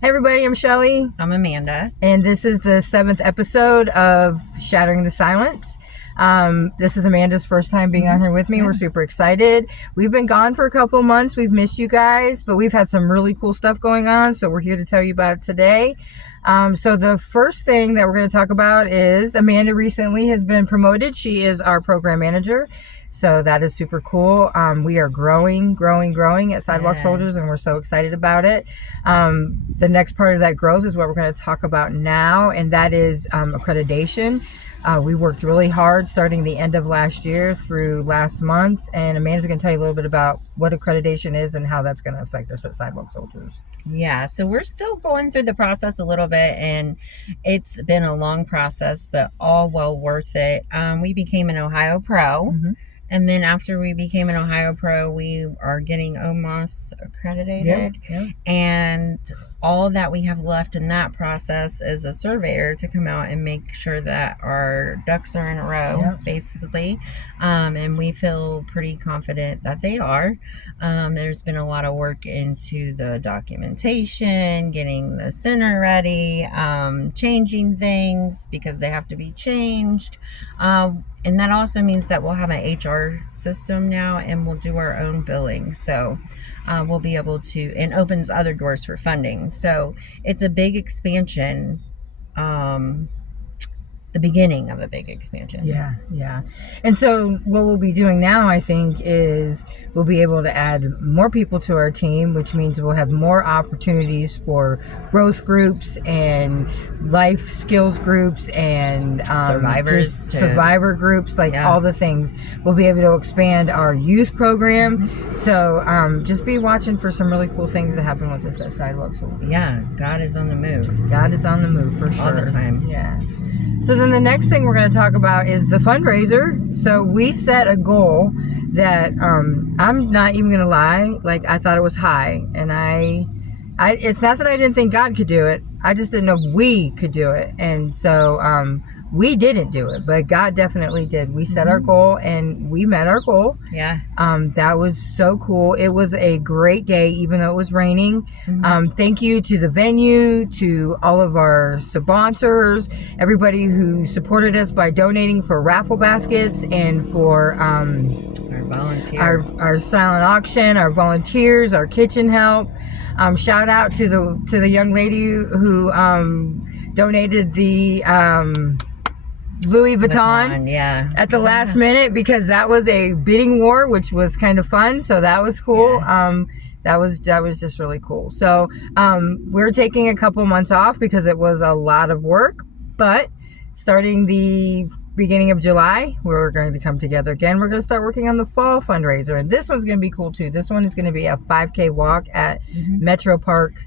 Hey everybody, I'm Shelly, I'm Amanda. and this is the 7th episode of Shattering the Silence. This is Amanda's first time being on here with me. Yeah. We're super excited. We've been gone for a couple months. We've missed you guys, but we've had some really cool stuff going on, so we're here to tell you about it today. So the first thing that we're going to talk about is Amanda recently has been promoted. She is our program manager. So that is super cool. We are growing at Sidewalk Yes. Soldiers, and we're so excited about it. The next part of that growth is what we're going to talk about now, and that is accreditation. We worked really hard starting the end of last year through last month, and Amanda's going to tell you a little bit about what accreditation is and how that's going to affect us at Sidewalk Soldiers. Yeah, so we're still going through the process a little bit, and it's been a long process, but all well worth it. We became an Ohio Pro, and then after we became an Ohio Pro, we are getting OMOS accredited. Yep. And all that we have left in that process is a surveyor to come out and make sure that our ducks are in a row, basically. And we feel pretty confident that they are. There's been a lot of work into the documentation, getting the center ready, changing things because they have to be changed. And that also means that we'll have an HR system now, and we'll do our own billing. So we'll be able to, and opens other doors for funding. So it's a big expansion, the beginning of a big expansion. Yeah. And so what we'll be doing now, I think, is we'll be able to add more people to our team, which means we'll have more opportunities for growth groups and life skills groups and survivor groups, all the things. We'll be able to expand our youth program. So just be watching for some really cool things that happen with us at Sidewalk Soldiers. Yeah, God is on the move. God is on the move for sure. All the time. Yeah. So then the next thing we're going to talk about is the fundraiser. So we set a goal that I'm not even going to lie, like I thought it was high, and I it's not that I didn't think God could do it. I just didn't know we could do it. And so we didn't do it, but God definitely did. We set our goal and we met our goal. Yeah. That was so cool. It was a great day, even though it was raining. Thank you to the venue, to all of our sponsors, everybody who supported us by donating for raffle baskets and for our volunteer, our silent auction, our volunteers, our kitchen help. Shout out to the young lady who donated the Louis Vuitton at the last minute, because that was a bidding war, which was kind of fun. So that was cool. That was just really cool. So we're taking a couple months off because it was a lot of work, but starting the beginning of July, we're going to come together again. We're going to start working on the fall fundraiser, and this one's going to be cool too. This one is going to be a 5K walk at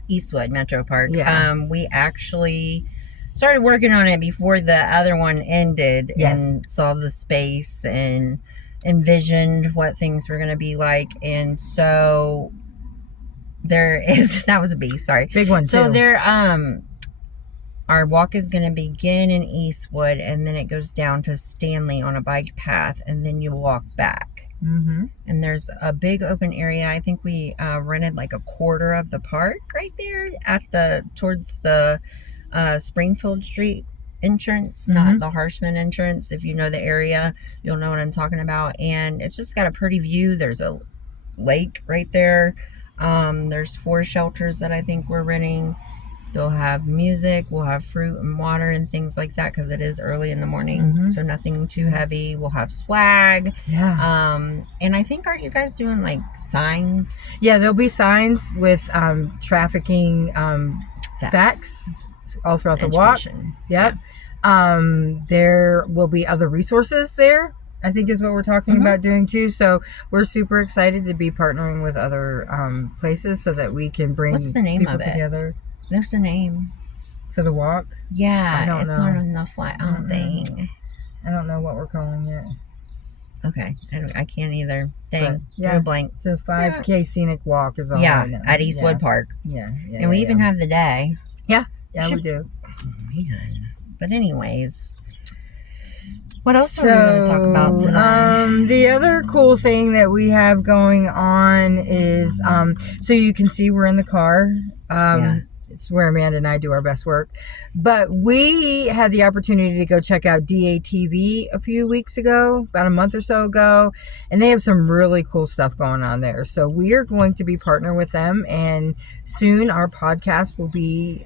Eastwood Metro Park. Yeah. We actually started working on it before the other one ended. And saw the space and envisioned what things were going to be like. And so there is, that was a B, sorry. Big one too. So there, our walk is going to begin in Eastwood, and then it goes down to Stanley on a bike path, and then you walk back. And there's a big open area. I think we rented like a quarter of the park right there towards the Springfield Street entrance, not the Harshman entrance. If you know the area, you'll know what I'm talking about. And it's just got a pretty view. There's a lake right there. There's 4 shelters that I think we're renting. They'll have music, we'll have fruit and water and things like that, because it is early in the morning, so nothing too heavy. We'll have swag. And I think, aren't you guys doing like signs? Yeah, there'll be signs with trafficking facts all throughout the walk. There will be other resources there, I think, is what we're talking about doing too. So we're super excited to be partnering with other places so that we can bring people together. There's a name for the walk. Yeah, I don't know. It's not on the flat. Oh, dang. I don't know what we're calling it. Okay, I can't either. Dang, drew a blank. It's a 5K scenic walk is all I know. At Eastwood Park. And we even have the day. Yeah, we do. Oh, man. But anyways, what else are we going to talk about tonight? The other cool thing that we have going on is, so you can see we're in the car. That's where Amanda and I do our best work. But we had the opportunity to go check out DATV a few weeks ago, about a month or so ago, and they have some really cool stuff going on there. So we are going to be partnering with them, and soon our podcast will be,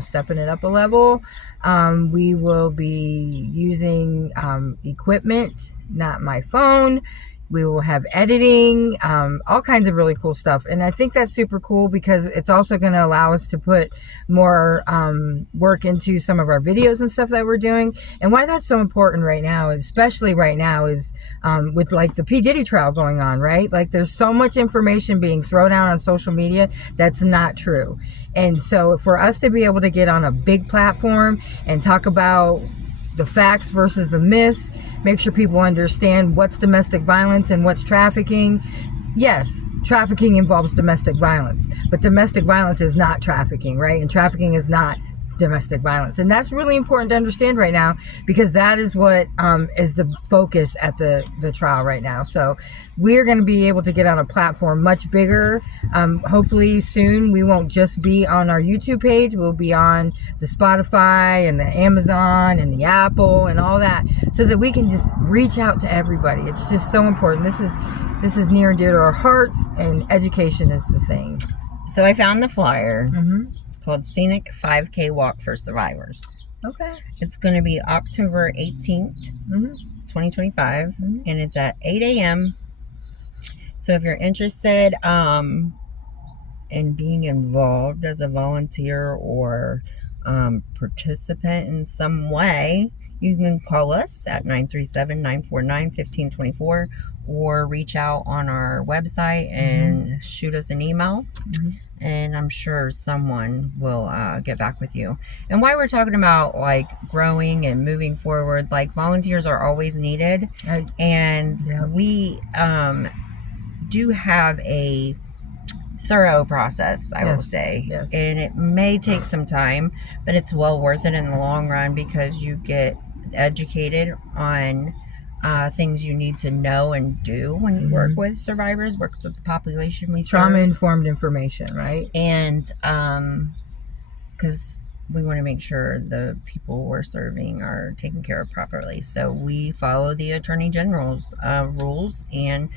stepping it up a level. We will be using equipment, not my phone. We will have editing, all kinds of really cool stuff. And I think that's super cool because it's also going to allow us to put more work into some of our videos and stuff that we're doing. And why that's so important right now, especially right now, is with like the P. Diddy trial going on, right? Like there's so much information being thrown out on social media that's not true. And so for us to be able to get on a big platform and talk about the facts versus the myths, make sure people understand what's domestic violence and what's trafficking. Yes, trafficking involves domestic violence, but domestic violence is not trafficking, right? And trafficking is not domestic violence. And that's really important to understand right now, because that is what is the focus at the trial right now. So we're going to be able to get on a platform much bigger. Hopefully soon we won't just be on our YouTube page. We'll be on the Spotify and the Amazon and the Apple and all that, so that we can just reach out to everybody. It's just so important. This is near and dear to our hearts, and education is the thing. So I found the flyer. Mm-hmm. It's called Scenic 5K Walk for Survivors. Okay. It's going to be October 18th, 2025, and it's at 8 a.m. So if you're interested in being involved as a volunteer or participant in some way, you can call us at 937-949-1524 or reach out on our website and shoot us an email. And I'm sure someone will get back with you. And why we're talking about like growing and moving forward, like volunteers are always needed. And we do have a thorough process, I will say. Yes. And it may take some time, but it's well worth it in the long run, because you get educated on things you need to know and do when you work with survivors, work with the population we serve. Trauma-informed information, right? And because we want to make sure the people we're serving are taken care of properly. So we follow the Attorney General's rules. And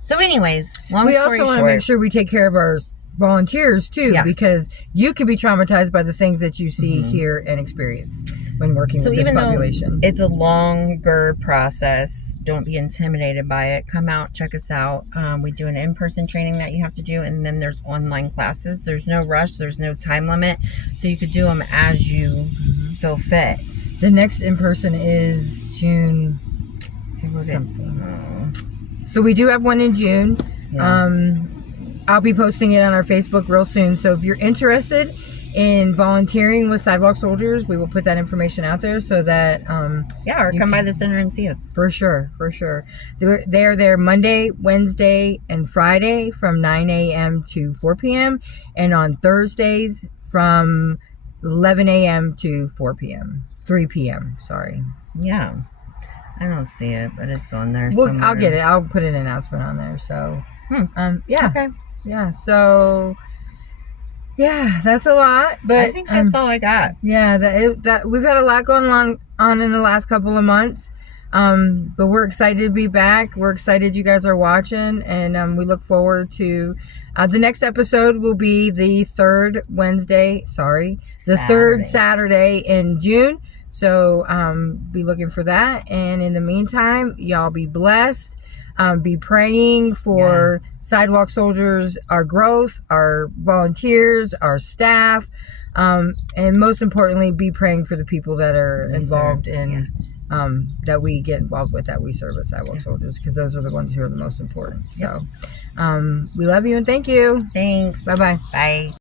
so anyways, long story short, we also want to make sure we take care of our volunteers too, because you can be traumatized by the things that you see, hear, and experience when working with this population. It's a longer process. Don't be intimidated by it. Come out, check us out. We do an in-person training that you have to do, and then there's online classes. There's no rush. There's no time limit. So you could do them as you feel fit. The next in-person is June something. So we do have one in June. I'll be posting it on our Facebook real soon. So if you're interested in volunteering with Sidewalk Soldiers, we will put that information out there so that or come by the center and see us. For sure. They are there Monday, Wednesday, and Friday from 9 a.m. to 4 p.m. and on Thursdays from 11 a.m. to 3 p.m. Sorry. Yeah. I don't see it, but it's on there. Well, I'll get it. I'll put an announcement on there. So, Okay. Yeah. So, that's a lot. But I think that's all I got. Yeah, that we've had a lot going on in the last couple of months. But we're excited to be back. We're excited you guys are watching, and we look forward to the next episode will be the third Saturday in June. So be looking for that. And in the meantime, y'all be blessed. Be praying for Sidewalk Soldiers, our growth, our volunteers, our staff, and most importantly, be praying for the people that are involved in that we get involved with, that we serve as Sidewalk Soldiers, because those are the ones who are the most important. So we love you and thank you. Thanks. Bye-bye. Bye.